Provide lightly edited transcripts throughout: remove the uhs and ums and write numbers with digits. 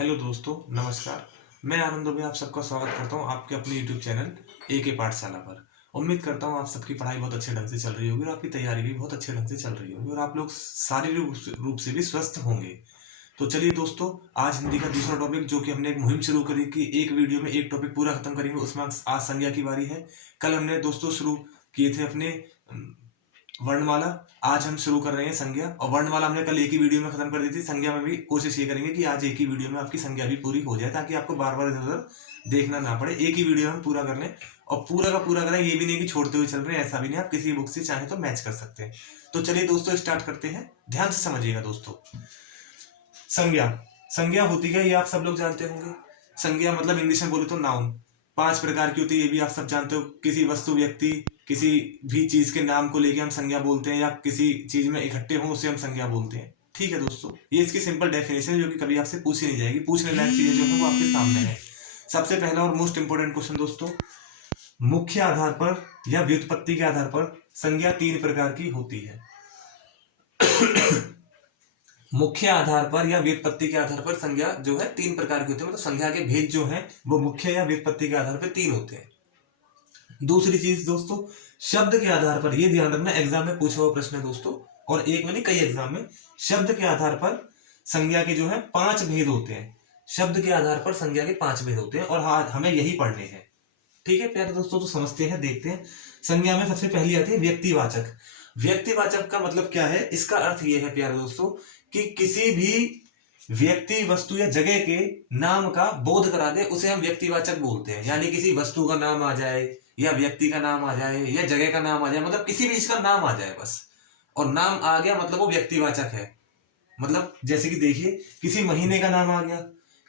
Hello दोस्तों, नमस्कार। मैं आनंद दुबे आप सबका स्वागत करता हूं आपके अपने यूट्यूब चैनल एके पाठशाला पर। उम्मीद करता हूं आप सबकी पढ़ाई बहुत अच्छे ढंग से चल रही होगी और आपकी तैयारी भी बहुत अच्छे ढंग से चल रही होगी और आप लोग शारीरिक रूप से भी स्वस्थ होंगे। तो चलिए दोस्तों, आज हिंदी का दूसरा टॉपिक जो कि हमने एक मुहिम शुरू करी कि एक वीडियो में एक टॉपिक पूरा खत्म करेंगे, उसमें आज संज्ञा की बारी है। कल हमने दोस्तों शुरू किए थे अपने वर्णमाला। आज हम शुरू कर रहे हैं संज्ञा, और वर्णमाला हमने कल एक ही वीडियो में खत्म कर दी थी। संज्ञा में भी कोशिश ये करेंगे कि आज एक ही वीडियो में आपकी संज्ञा भी पूरी हो जाए, ताकि आपको बार बार इधर उधर देखना ना पड़े। एक ही वीडियो में हम पूरा कर लें, और पूरा का पूरा करें। ये भी नहीं कि छोड़ते हुए चल रहे हैं, ऐसा भी नहीं। आप किसी बुक से चाहे तो मैच कर सकते हैं। तो चलिए दोस्तों, स्टार्ट करते हैं। ध्यान से समझिएगा दोस्तों। संज्ञा संज्ञा होती है, ये आप सब लोग जानते होंगे। संज्ञा मतलब इंग्लिश में बोले तो नाउन। 5 प्रकार की होती है, ये भी आप सब जानते हो। किसी वस्तु, व्यक्ति, किसी भी चीज के नाम को लेके हम संज्ञा बोलते हैं, या किसी चीज में इकट्ठे हों उसे हम संज्ञा बोलते हैं। ठीक है दोस्तों, ये इसकी सिंपल डेफिनेशन है, जो कि कभी आपसे पूछी नहीं जाएगी। पूछने लायक चीजें जो है वो आपके सामने है। सबसे पहला और मोस्ट इंपोर्टेंट क्वेश्चन दोस्तों, मुख्य आधार पर या व्युत्पत्ति के आधार पर संज्ञा 3 प्रकार की होती है। मुख्य आधार पर या व्युत्पत्ति के आधार पर संज्ञा जो है 3 प्रकार की होती है। मतलब संज्ञा के भेद जो है वो मुख्य या व्युत्पत्ति के आधार पर 3 होते हैं। दूसरी चीज दोस्तों, शब्द के आधार पर, ये ध्यान रखना, एग्जाम में पूछा हुआ प्रश्न है दोस्तों, और एक में नहीं कई एग्जाम में। शब्द के आधार पर संज्ञा के जो है 5 भेद होते हैं। शब्द के आधार पर संज्ञा के 5 भेद होते हैं, और हाँ, हमें यही पढ़ने हैं। ठीक है प्यारे दोस्तों, तो समझते हैं, देखते हैं। संज्ञा में सबसे पहली आती है व्यक्तिवाचक। व्यक्तिवाचक का मतलब क्या है? इसका अर्थ ये है प्यारे दोस्तों कि किसी भी व्यक्ति, वस्तु या जगह के नाम का बोध करा दे, उसे हम व्यक्तिवाचक बोलते हैं। यानी किसी वस्तु का नाम आ जाए, या व्यक्ति का नाम आ जाए, या जगह का नाम आ जाए, मतलब किसी भी चीज का नाम आ जाए बस, और नाम आ गया मतलब वो व्यक्तिवाचक है। मतलब जैसे कि देखिए, किसी महीने का नाम आ गया,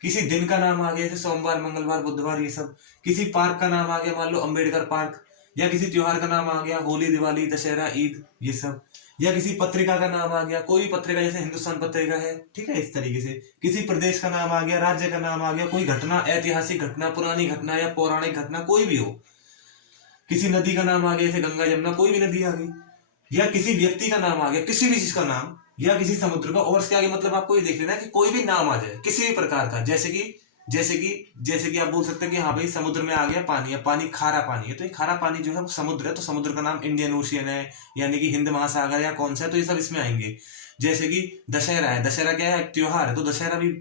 किसी दिन का नाम आ गया, जैसे सोमवार, मंगलवार, बुधवार, ये सब। किसी पार्क का नाम आ गया, मान लो अंबेडकर पार्क। या किसी त्योहार का नाम आ गया, होली, दिवाली, दशहरा, ईद, ये सब। या किसी पत्रिका का नाम आ गया, कोई भी पत्रिका, जैसे हिंदुस्तान पत्रिका है, ठीक है, इस तरीके से। किसी प्रदेश का नाम आ गया, राज्य का नाम आ गया, कोई घटना, ऐतिहासिक घटना, पुरानी घटना या पौराणिक घटना, कोई भी हो। किसी नदी का नाम आ गया, जैसे गंगा, जमुना, कोई भी नदी आ गई। या किसी व्यक्ति का नाम आ गया, किसी भी चीज का नाम, या किसी समुद्र का। और इसके आगे मतलब आपको ये देख लेना है कि कोई भी नाम आ जाए किसी भी प्रकार का। जैसे कि आप बोल सकते हैं कि हाँ भाई, समुद्र में आ गया पानी, है पानी, खारा पानी है, तो ये खारा पानी जो है वो समुद्र है, तो समुद्र का नाम इंडियन ओशियन है, यानी कि हिंद महासागर, या कौन सा है, तो ये सब इसमें आएंगे। जैसे कि दशहरा है, दशहरा क्या है? त्योहार है, तो दशहरा भी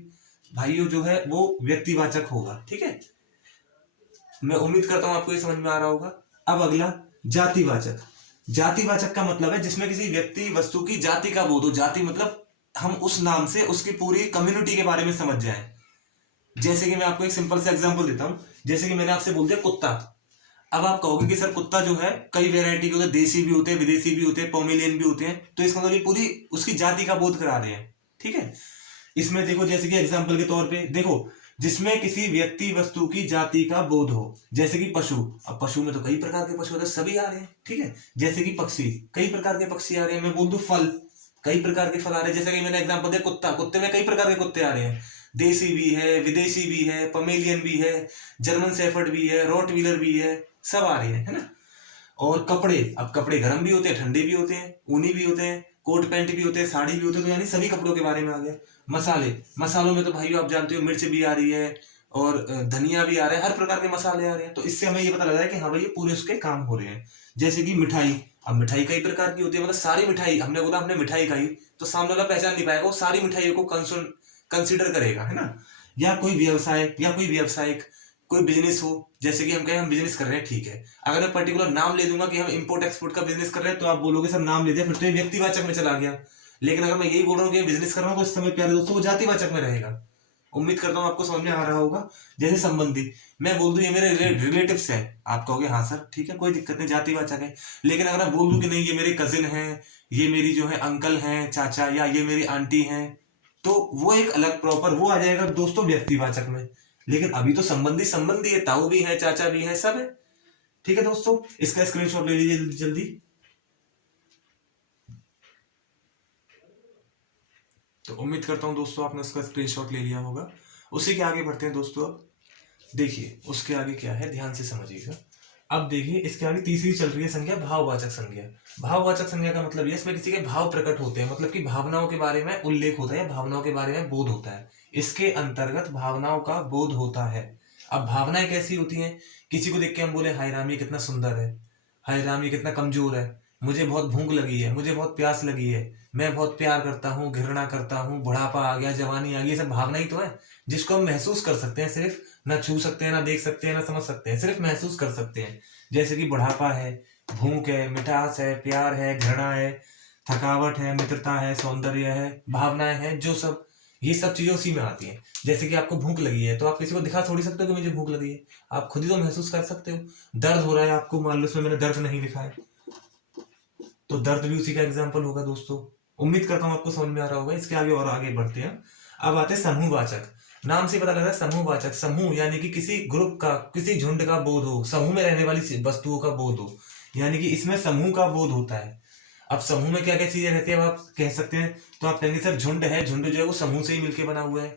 भाइयों जो है वो व्यक्तिवाचक होगा। ठीक है, मैं उम्मीद करता हूं आपको ये समझ में आ रहा होगा। अब अगला, जातिवाचक। जातिवाचक का मतलब है जिसमें किसी व्यक्ति, वस्तु की जाति का बोध हो। जाति मतलब हम उस नाम से उसकी पूरी कम्युनिटी के बारे में समझ जाएं। जैसे कि मैं आपको एक सिंपल सा एग्जांपल देता हूं। जैसे कि मैंने आपसे बोल दिया कुत्ता। अब आप कहोगे कि सर कुत्ता जो है कई वेरायटी के होते हैं, देसी भी होते हैं, विदेशी भी होते हैं, पोमेलियन भी होते हैं, तो इसका मतलब ये पूरी उसकी जाति का बोध करा रहे हैं। ठीक है, इसमें देखो, जैसे कि एग्जांपल के तौर पे देखो, जिसमें किसी व्यक्ति, वस्तु की जाति का बोध हो। जैसे कि पशु। अब पशु में तो कई प्रकार के पशु होते हैं, सभी आ रहे हैं। ठीक है, जैसे कि पक्षी, कई प्रकार के पक्षी आ रहे हैं। मैं बोल दूं फल, कई प्रकार के फल आ रहे हैं। जैसे कि मैंने एग्जांपल दिया कुत्ता, कुत्ते में कई प्रकार के कुत्ते आ रहे हैं। देसी भी है, विदेशी भी है, पमेलियन भी है, जर्मन शेफर्ड भी है, रॉटवीलर भी है, सब आ रहे हैं, है ना। और कपड़े, अब कपड़े गर्म भी होते हैं, ठंडे भी होते हैं, ऊनी भी होते हैं, कोट पैंट भी होते हैं, साड़ी भी होते हैं, तो यानी सभी कपड़ों के बारे में आ गया। मसाले, मसालों में तो भाइयों आप जानते हो, मिर्च भी आ रही है, और धनिया भी आ रहा है, हर प्रकार के मसाले आ रहे हैं। तो इससे हमें ये पता लग रहा है कि हाँ भाई, ये पूरे उसके काम हो रहे हैं। जैसे कि मिठाई। अब मिठाई कई प्रकार की होती है, मतलब सारी मिठाई, हमने बोला हमने मिठाई खाई, तो सामने वाला पहचान नहीं पाएगा, वो सारी मिठाइयों को कंसिडर करेगा, है ना। या कोई व्यवसाय, या कोई व्यवसायिक, कोई बिजनेस हो। जैसे कि हम कहें हम बिजनेस कर रहे हैं, ठीक है, अगर मैं पर्टिकुलर नाम ले दूंगा कि हम इंपोर्ट एक्सपोर्ट का बिजनेस कर रहे हैं, तो आप बोलोगे सर नाम ले दिया, फिर तो ये व्यक्तिवाचक में चला गया। लेकिन अगर मैं यही बोल रहा हूँ कि बिजनेस कर रहा हूँ, तो इस समय प्यारे दोस्तों वो जातिवाचक में रहेगा। उम्मीद करता हूँ आपको समझ में आ रहा होगा। जैसे संबंधी, मैं बोल दूं ये मेरे रिलेटिव्स हैं, आप कहोगे हाँ सर ठीक है, कोई दिक्कत नहीं, जातिवाचक है। लेकिन अगर मैं बोल दूं कि नहीं, ये मेरे कजिन हैं, ये मेरी जो है अंकल हैं, चाचा, या ये मेरी आंटी हैं, तो वो एक अलग प्रॉपर वो आ जाएगा दोस्तों व्यक्तिवाचक में। लेकिन अभी तो संबंधी संबंधी है, ताऊ भी है, चाचा भी है, सब है। ठीक है दोस्तों, इसका स्क्रीनशॉट ले लीजिए जल्दी। तो उम्मीद करता हूं दोस्तों आपने उसका स्क्रीनशॉट ले लिया होगा। उसी के आगे बढ़ते हैं दोस्तों। अब देखिए उसके आगे क्या है, ध्यान से समझिएगा। अब देखिए इसके आगे तीसरी चल रही है संज्ञा, भाववाचक संज्ञा। भाववाचक संज्ञा का मतलब ये, इसमें किसी के भाव प्रकट होते हैं, मतलब कि भावनाओं के बारे में उल्लेख होता है, या भावनाओं के बारे में बोध होता है। इसके अंतर्गत भावनाओं का बोध होता है। अब भावनाएं कैसी होती हैं? किसी को देख के हम बोले हाय राम ये कितना सुंदर है, हाय राम ये कितना कमजोर है, मुझे बहुत भूख लगी है, मुझे बहुत प्यास लगी है, मैं बहुत प्यार करता हूँ, घृणा करता हूँ, बुढ़ापा आ गया, जवानी आ गई, ये सब भावना ही तो है जिसको हम महसूस कर सकते हैं। सिर्फ ना छू सकते हैं, ना देख सकते हैं, ना समझ सकते हैं, सिर्फ महसूस कर सकते हैं। जैसे कि बुढ़ापा है, भूख है, मिठास है, प्यार है, घृणा है, थकावट है, मित्रता है, सौंदर्य है, भावनाएं हैं, जो सब ये सब चीजें उसी में आती हैं। जैसे कि आपको भूख लगी है तो आप किसी को दिखा थोड़ी सकते हो कि मुझे भूख लगी है, आप खुद ही तो महसूस कर सकते हो। दर्द हो रहा है आपको, मान लो इसमें मैंने दर्द नहीं लिखा है, तो दर्द भी उसी का एग्जाम्पल होगा दोस्तों। उम्मीद करता हूँ आपको समझ में आ रहा होगा। इसके आगे और आगे बढ़ते हैं। अब आते हैं समूहवाचक। नाम से पता लग रहा है समूहवाचक, समूह यानी कि किसी ग्रुप का, किसी झुंड का बोध हो, समूह में रहने वाली वस्तुओं का बोध हो, यानी कि इसमें समूह का बोध होता है। अब समूह में क्या क्या चीजें रहती है आप कह सकते हैं, तो आप कहेंगे सर झुंड है, झुंड जो है वो समूह से ही मिलकर बना हुआ है,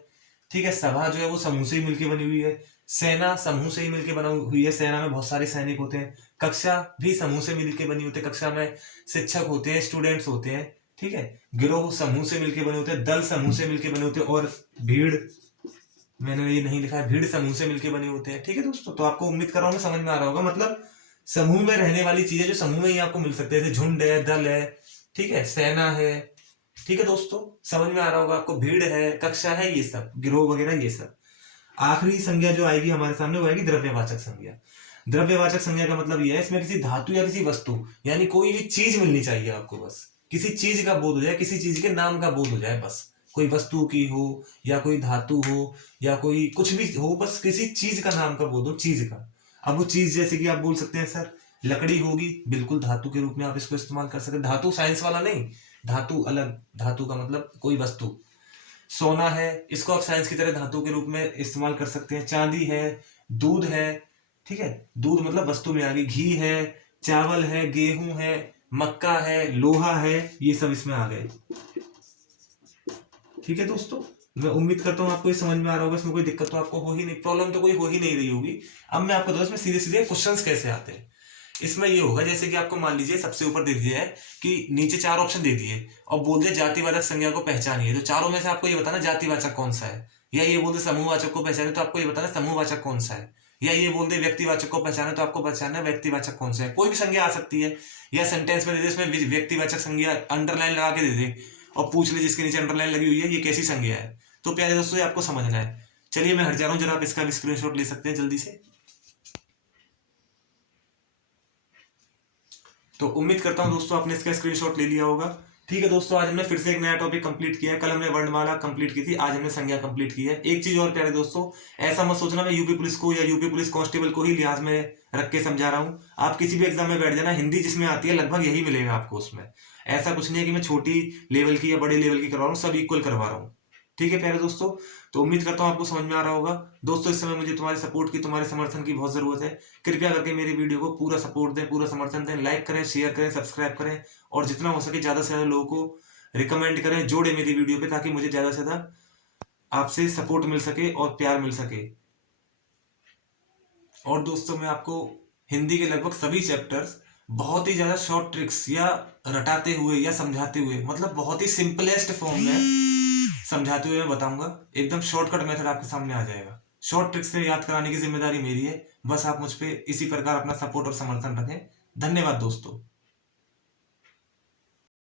ठीक है। सभा जो है वो समूह से ही मिलकर बनी हुई है। सेना समूह से ही मिलकर बना हुई है, सेना में बहुत सारे सैनिक होते हैं। कक्षा भी समूह से मिलकर बनी होती है, कक्षा में शिक्षक होते हैं, स्टूडेंट्स होते हैं, ठीक है। गिरोह समूह से मिलकर बने होते हैं, दल समूह से मिलकर बने होते हैं, और भीड़, मैंने ये नहीं लिखा है, भीड़ समूह से मिलकर बने होते हैं, ठीक है दोस्तों। तो आपको उम्मीद कर रहा हूँ समझ में आ रहा होगा। मतलब समूह में रहने वाली चीजें जो समूह में ही आपको मिल सकते हैं, जैसे झुंड है, दल है, ठीक है, सेना है, ठीक है दोस्तों, समझ में आ रहा होगा आपको। भीड़ है, कक्षा है, ये सब गिरोह वगैरह ये सब। आखिरी संज्ञा जो आएगी हमारे सामने वो आएगी द्रव्यवाचक संज्ञा। द्रव्यवाचक संज्ञा का मतलब ये है, इसमें किसी धातु या किसी वस्तु यानी कोई भी चीज मिलनी चाहिए आपको, बस किसी चीज का बोध हो जाए, किसी चीज के नाम का बोध हो जाए, बस कोई वस्तु की हो या कोई धातु हो या कोई कुछ भी हो, बस किसी चीज का नाम का बोध हो, चीज का। अब वो चीज जैसे कि आप बोल सकते हैं सर लकड़ी होगी, बिल्कुल धातु के रूप में आप इसको इस्तेमाल कर सकते हैं। धातु साइंस वाला नहीं, धातु अलग, धातु का मतलब कोई वस्तु। सोना है, इसको आप साइंस की तरह धातु के रूप में इस्तेमाल कर सकते हैं। चांदी है, दूध है, ठीक है, दूध मतलब वस्तु में आ गई। घी है, चावल है, गेहूं है, मक्का है, लोहा है, ये सब इसमें आ गए, ठीक है दोस्तों। मैं उम्मीद करता हूँ आपको ये समझ में आ रहा होगा, इसमें कोई दिक्कत तो आपको हो ही नहीं, प्रॉब्लम तो कोई हो ही नहीं रही होगी। अब मैं आपको बताऊँ इसमें सीधे सीधे क्वेश्चंस कैसे आते हैं। इसमें ये होगा जैसे कि आपको मान लीजिए सबसे ऊपर दे दिया है कि नीचे 4 ऑप्शन दे दिए और बोल दिया जातिवाचक संज्ञा को पहचानिए, तो चारों में से आपको ये बताना जातिवाचक कौन सा है, या ये बोल दे समूहवाचक को पहचाने तो आपको ये बताना समूहवाचक कौन सा है, या ये बोल दे व्यक्तिवाचक को पहचाने तो आपको पहचानना व्यक्तिवाचक कौन सा है। कोई भी संज्ञा आ सकती है, या सेंटेंस में दे दे इसमें व्यक्तिवाचक संज्ञा अंडरलाइन लगा के दे दे और पूछ ले जिसके नीचे अंडरलाइन लगी हुई है ये कैसी संज्ञा है। तो प्यारे दोस्तों ये आपको समझना है। चलिए मैं हट जा रहा हूँ, जरा आप इसका भी स्क्रीनशॉट ले सकते हैं जल्दी से। तो उम्मीद करता हूं दोस्तों आपने इसका स्क्रीनशॉट ले लिया होगा। ठीक है दोस्तों, आज हमने फिर से एक नया टॉपिक कंप्लीट किया है। कल हमने वर्णमाला कंप्लीट की थी, आज हमने संज्ञा कंप्लीट की है। एक चीज और प्यारे दोस्तों, ऐसा मत सोचना मैं यूपी पुलिस को या यूपी पुलिस कांस्टेबल को ही लिहाज में रख के समझा रहा हूँ। आप किसी भी एग्जाम में बैठ जाना, हिंदी जिसमें आती है लगभग यही मिलेगा आपको उसमें। ऐसा कुछ नहीं है कि मैं छोटी लेवल की या बड़े लेवल की करवा रहा हूँ, सब इक्वल करवा रहा हूँ। ठीक है प्यारे दोस्तों, तो उम्मीद करता हूँ आपको समझ में आ रहा होगा। दोस्तों इस समय मुझे तुम्हारे सपोर्ट की, तुम्हारे समर्थन की बहुत जरूरत है। कृपया करके मेरी वीडियो को पूरा सपोर्ट दें, पूरा समर्थन दें, लाइक करें, शेयर करें, सब्सक्राइब करें, और जितना हो सके ज्यादा से ज्यादा लोगों को रिकमेंड करें, जोड़े मेरी वीडियो पे, ताकि मुझे ज्यादा से ज्यादा आपसे सपोर्ट मिल सके और प्यार मिल सके। और दोस्तों मैं आपको हिंदी के लगभग सभी चैप्टर्स बहुत ही ज्यादा शॉर्ट ट्रिक्स या रटाते हुए या समझाते हुए, मतलब बहुत ही सिंपलेस्ट फॉर्म में समझाते हुए मैं बताऊंगा। एकदम शॉर्टकट मेथड आपके सामने आ जाएगा। शॉर्ट ट्रिक्स से याद कराने की जिम्मेदारी मेरी है, बस आप मुझ पे इसी प्रकार अपना सपोर्ट और समर्थन रखें। धन्यवाद दोस्तों।